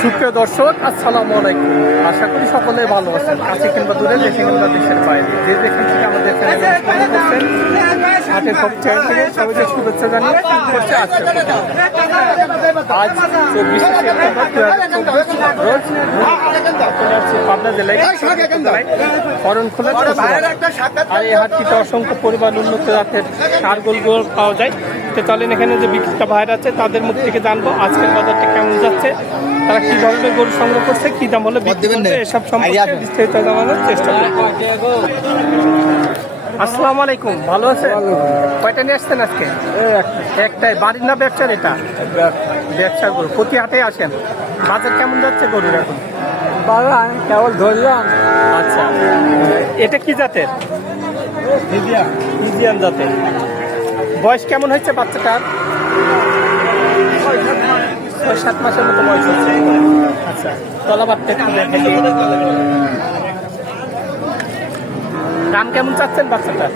সুপ্রিয় দর্শক, আসসালামু আলাইকুম। আশা করি সকলে ভালো আছেন। কাছে কিংবা দূরে, দেশে কিংবা দেশের বাইরে। যে যেখান সব চ্যানেল সবাইকে শুভেচ্ছা জানিয়ে আজকে আজ চব্বিশে পাবনা জেলায় করণখোলা আর এই হাটটিতে অসংখ্য পরিমাণ উন্নত জাতের সারগোলগুলো পাওয়া যায়। তো চলেন এখানে যে বিক্রেতা ভাইরা আছে তাদের মুখ থেকে জানব আজকের বাজারটা কেমন যাচ্ছে তারা কি ধরনের গরু সংগ্রহ করছে কি দাম হলে বিক্রি করবে এসব সম্পর্কে বিস্তারিত জানানোর চেষ্টা করব। আসসালামু আলাইকুম ভালো আছে কয়টা নিয়ে আসছেন আজকে? একটাই বাড়ির না ব্যবসার এটা? ব্যবসা গরু প্রতি হাটে আসেন। বাজার কেমন যাচ্ছে গরুর এখন? বাবা আমি কেবল ধরলাম আচ্ছা এটা কি জাতের? ইন্ডিয়ান জাতের। বয়স কেমন হয়েছে বাচ্চাটার? ছয় সাত মাসের মতো বয়স হচ্ছে। আচ্ছা দিই। দাম কেমন চাচ্ছেন বাচ্চাটার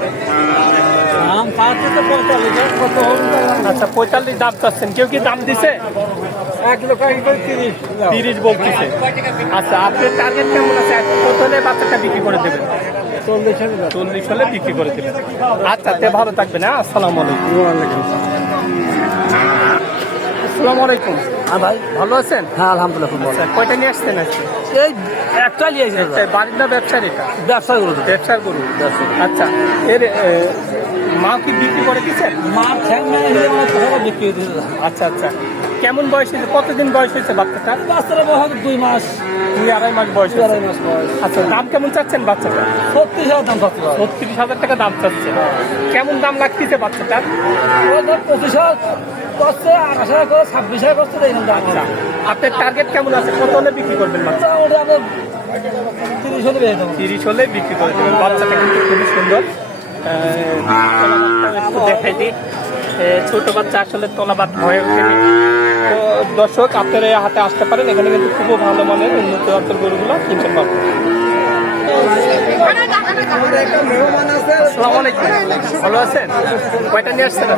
তো পঁয়তাল্লিশ কত আচ্ছা পঁয়তাল্লিশ দাম চাচ্ছেন। কেউ কি দাম দিছে? এক লোক করে তিরিশ। তিরিশ বলতেছে। আচ্ছা আপনার টার্গেট কেমন আছে? কত হলে বাচ্চাটা বিক্রি করে দেবেন। চল্লিশ হাজার চল্লিশ হলে বিক্রি করে দেবেন আচ্ছা তে ভালো থাকবেন হ্যাঁ আসসালামু আলাইকুম। আসসালামু আলাইকুম। হ্যাঁ ভাই ভালো আছেন? হ্যাঁ আলহামদুলিল্লাহ আচ্ছা কয়টা নিয়ে আসছেন আজকে? এই একটা নিয়েছি একটা বাড়ির না ব্যবসার এটা? ব্যবসা করুন ব্যবসার গরু। আচ্ছা এর মা কি বিক্রি করে দিচ্ছেন মার ঠ্যাং মানে হলে বিক্রি আচ্ছা আচ্ছা। কেমন বয়স হয়েছে? কতদিন বয়স হয়েছে বাচ্চাটা? বাচ্চারা বহাগ দুই মাস। দুই আড়াই মাস বয়স আড়াই মাস বয়স। আচ্ছা দাম কেমন চাচ্ছেন বাচ্চাটা? ছত্রিশ হাজার দাম ভাই। ছত্রিশ হাজার টাকা দাম চাচ্ছে। কেমন দাম লাগতেছে বাচ্চাটার? ওই পঁচিশ হাজার করছে আঠাশ হাজার করে ছাব্বিশ হাজার করছে এইরকম আচ্ছা আপনার টার্গেট কেমন আছে? কত হলে বিক্রি করবেন বাচ্চা? তিরিশ হলে তিরিশ হলে বিক্রি করে দেবেন। বাচ্চাটা কিন্তু খুবই সুন্দর। আহ, তলাবারটাও একটু দেখাই দিই। ছোট বাচ্চা আসলে তলাবাদ হয়ে ওঠেনি। তো দর্শক আপনারা এই হাতে আসতে পারেন। এখানে কিন্তু খুব ভালো মানের উন্নত জাতের গরুগুলো কিনতে পারবেন আসসালামু আলাইকুম। ভালো আছেন? কয়টা নিয়ে আসছেন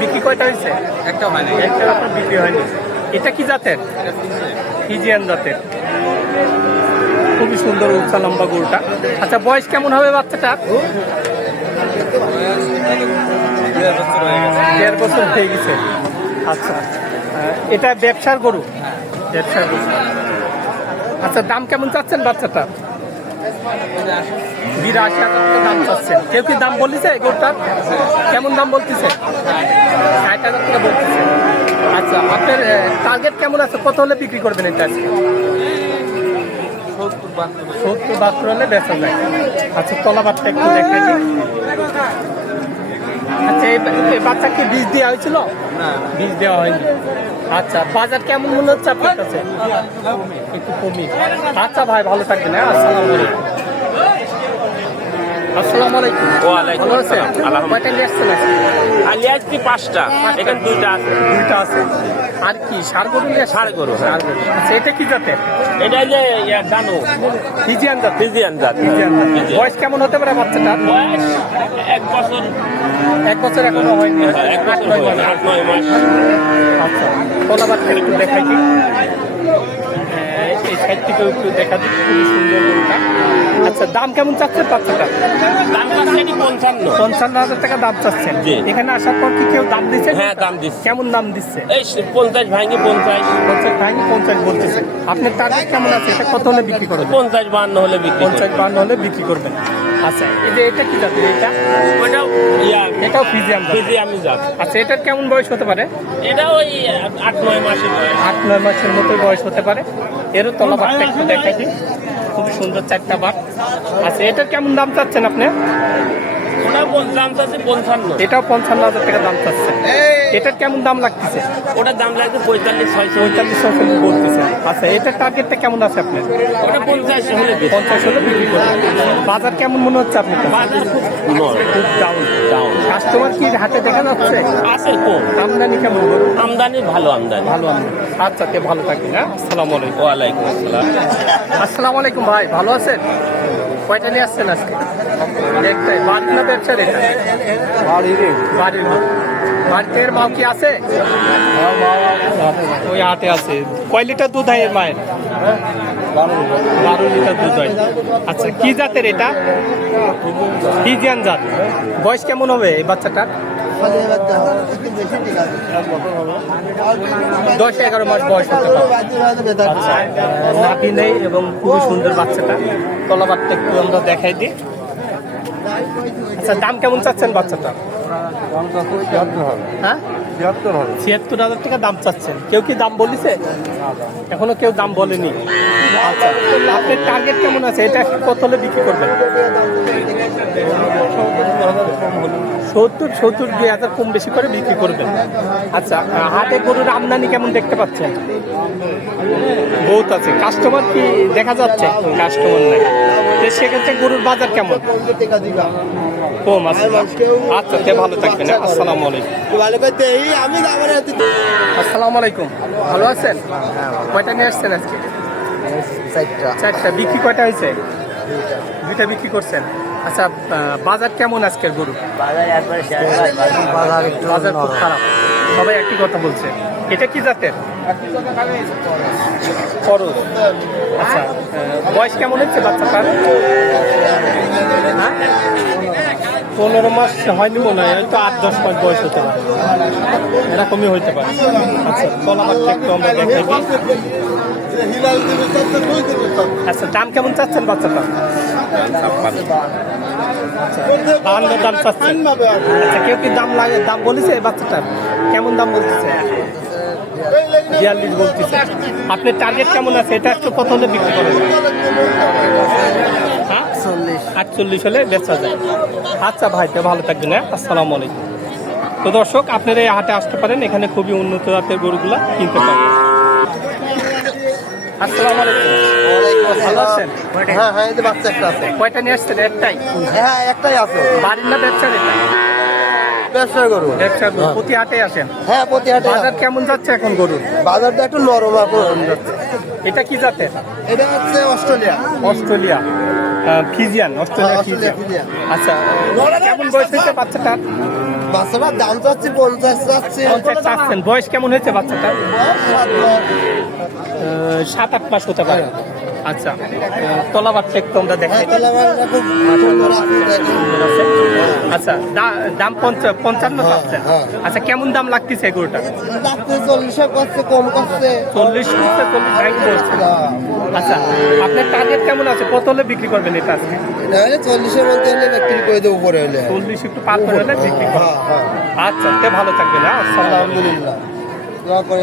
বিক্রি কয়টা হয়েছে? একটা হয়নি একটা আপনার বিক্রি হয়নি। এটা কি জাতের? ফিজিয়ান জাতের। খুবই সুন্দর উচ্চা লম্বা গরুটা। আচ্ছা বয়স কেমন হবে বাচ্চাটা? দেড় বছর হয়ে গেছে। আচ্ছা এটা ব্যবসার গরু? ব্যবসার গরু। আচ্ছা দাম কেমন চাচ্ছেন বাচ্চাটা? বিরাশি দাম চাচ্ছেন। কেউ কি দাম বলতেছে এই গরুটার কেমন দাম বলতেছে? বলতেছে। আচ্ছা আপনার টার্গেট কেমন আছে? কত হলে বিক্রি করবেন এটা আজকে? সত্তর, বাহাত্তর হলে বেচা যায়। আচ্ছা তলাবারটা একটু দিই। আচ্ছা এই বীজ দেওয়া হয়েছিল? বীজ দেওয়া হয়নি। আচ্ছা বাজার কেমন মনে হচ্ছে আপনার কাছে? একটু কমই আচ্ছা ভাই ভালো থাকবেন হ্যাঁ? আসসালামু আলাইকুম। আসসালামু আলাইকুম। ওয়ালাইকুম আসসালাম, আলহামদুলিল্লাহ। আজকে? আলি আসছি পাঁচটা। এখানে দুইটা আছে। দুইটা আছে। আর কি সার গরু নিয়ে আসছেন? গরু, হ্যাঁ। গরু। আচ্ছা এটা কি জাতের? এটা যে ইয়া, ডানো ফিজিয়ান জাত। ফিজিয়ান জাত। ফিজিয়ান বয়স কেমন হতে পারে বাচ্চাটা বয়স এক বছর। এক বছর এখনও হয়নি। এক বছর আট নয় মাস। আচ্ছা তলাবারটা একটু দেখাই হ্যাঁ, এই সাইড থেকেও একটু দেখা দিই খুবই সুন্দর গরুটা আচ্ছা দাম কেমন চাচ্ছেন বাচ্চাটা? দাম এটি পঞ্চান্ন। পঞ্চান্ন হাজার টাকা দাম চাচ্ছেন। এখানে আসার পর কি কেউ দাম দিচ্ছে? হ্যাঁ, দাম দিচ্ছে। কেমন দাম দিচ্ছে? এই পঞ্চাশ ভাঙি পঞ্চাশ। পঞ্চাশ ভাঙি পঞ্চাশ বলতেছে। আপনার টার্গেট কেমন আছে? এটা কত হলে বিক্রি করবেন? পঞ্চাশ বান্ন হলে বিক্রি পঞ্চাশ বান্ন হলে বিক্রি করবেন। আচ্ছা যে এটা কি জাতের এটা? ওটাও ইয়া এটাও ফিজিয়াম জাতের ফিজিয়ামি জাত। আচ্ছা এটার কেমন বয়স হতে পারে? এটা ওই আট নয় মাসের আট নয় মাসের মতো বয়স হতে পারে। এরও তলাবারটা একটু দেখাচ্ছি খুব সুন্দর চারটা বাট আচ্ছা এটার কেমন দাম চাচ্ছেন আপনি? দাম চাচ্ছে পঞ্চান্ন। এটাও পঞ্চান্ন হাজার টাকা দাম চাচ্ছেন এটার কেমন দাম লাগতেছে? ওটার দাম লাগছে পঁয়তাল্লিশ ছয়শো। পঁয়তাল্লিশ ছয়শো বলতেছে আচ্ছা এটার টার্গেটটা কেমন আছে আপনার? ওটা পঞ্চাশ হলে পঞ্চাশ হলে বিক্রি করবেন বাজার কেমন মনে হচ্ছে আপনার বাজার খুব খুব ডাউন ডাউন কাস্টমার কি হাতে দেখা যাচ্ছে? আছে কম আমদানি কেমন আমদানি ভালো আমদানি। ভালো আমদানি। আচ্ছা তে ভালো থাকবেন হ্যাঁ? আসসালামু আলাইকুম। ওয়ালাইকুম আসসালাম। আসসালামু আলাইকুম ভাই ভালো আছেন? কয়টা নিয়ে আসছেন আজকে? একটাই বাড়ির না ব্যবসার এটা? বাড়ির মাল। বাড়িতে এর মাও কি আছে? ওই হাটে আছে। কয় লিটার দুধ হয় এর মায়ের? বারো লিটার। দুধ হয়। আচ্ছা কি জাতের এটা? ফিজিয়ান জাত? বয়স কেমন হবে এই বাচ্চাটার? দশ এগারো মাস বয়স নাভি নেই এবং খুবই সুন্দর বাচ্চাটা। তলাবারটা একটু আমরা দেখাই দিই। আচ্ছা দাম কেমন চাচ্ছেন বাচ্চাটা? হ্যাঁ? ছিয়াত্তর হাজার টাকা দাম চাচ্ছেন। কেউ কি দাম বলেছে? এখনও কেউ দাম বলেনি। আচ্ছা আপনার টার্গেট কেমন আছে? এটা কত হলে বিক্রি করবেন? সত্তর সত্তর দুই হাজার কম বেশি করে বিক্রি করবেন। আচ্ছা হাটে গরুর আমদানি কেমন দেখতে পাচ্ছেন? বহুত আছে। কাস্টমার কি দেখা যাচ্ছে? কাস্টমার নাই। সেক্ষেত্রে গরুর বাজার কেমন? কম আছে আচ্ছা তে ভালো থাকবেন? আসসালামু আলাইকুম। আসসালামু আলাইকুম। ভালো আছেন? কয়টা নিয়ে আসছেন আজকে? চারটা। বিক্রি কয়টা হয়েছে? দুইটা বিক্রি করছেন? আচ্ছা বাজার কেমন আজকের গরু? বাজার খুব খারাপ। সবাই একই কথা বলছে। এটা কি জাতের? খরচ আচ্ছা বয়স কেমন হচ্ছে বাচ্চাটার? হ্যাঁ? পনেরো মাস হয়নি মনে হয় হয়তো আট দশ মাস বয়স হতে পারে। এরকমই হইতে পারে। আচ্ছা কলাপাটটা একটু আমরা দেখাই। আচ্ছা দাম কেমন চাচ্ছেন বাচ্চাটা? বাহান্ন দাম চাচ্ছেন আচ্ছা কেউ কি দাম লাগে দাম বলেছে বাচ্চাটার কেমন দাম বলতেছে? বিয়াল্লিশ বলতেছে। আপনার টার্গেট কেমন আছে? এটা একটু কত হলে বিক্রি করবেন হ্যাঁ? আটচল্লিশ হলে বেচা যায়। আচ্ছা ভাই তো ভালো থাকবেন হ্যাঁ? আসসালামু আলাইকুম। তো দর্শক আপনারা এই হাটে আসতে পারেন। এখানে খুবই উন্নত জাতের গরুগুলা কিনতে পারেন আসসালামু আলাইকুম। ভালো আছেন? হ্যাঁ হ্যাঁ এই যে বাচ্চা একটা আছে। কয়টা নিয়ে আসছেন? একটাই? হ্যাঁ একটাই আছে। বাড়ির না ব্যবসার এটা ব্যবসা গরু। ব্যবসা গরু। প্রতি হাটে আসেন? হ্যাঁ প্রতি হাটে বাজার কেমন যাচ্ছে এখন গরুর? বাজারটা একটু নরম এখন এটা কি এটা হচ্ছে অস্ট্রেলিয়া। অস্ট্রেলিয়া। ফিজিয়ান অস্ট্রেলিয়া হ্যাঁ, ফিজিয়ান। আচ্ছা কেমন বয়স হয়েছে বাচ্চাটার? বাচ্চাটার দাম চাচ্ছি পঞ্চাশ চাচ্ছি। পঞ্চাশ চাচ্ছেন। বয়স কেমন হয়েছে বাচ্চাটার? আহ, সাত আট মাস হতে পারে। আচ্ছা আহ, তলা বাচ্চা একটু আমরা দেখাই। আচ্ছা দাম পঞ্চান্ন চাচ্ছেন হ্যাঁ। আচ্ছা কেমন দাম লাগতেছে গরুটা? চল্লিশে করছে কম করছে। চল্লিশ করছে আচ্ছা আপনার টার্গেট কেমন আছে? কত হলে বিক্রি করবেন এটা আজকে? চল্লিশের মধ্যে হলে বিক্রি করে দেবো উপরে হলে। চল্লিশ একটু পার করে হলে বিক্রি হ্যাঁ হ্যাঁ। আচ্ছা ভালো থাকবেন হ্যাঁ? আসসালামু আলাইকুম। আলহামদুলিল্লাহ। দোয়া করে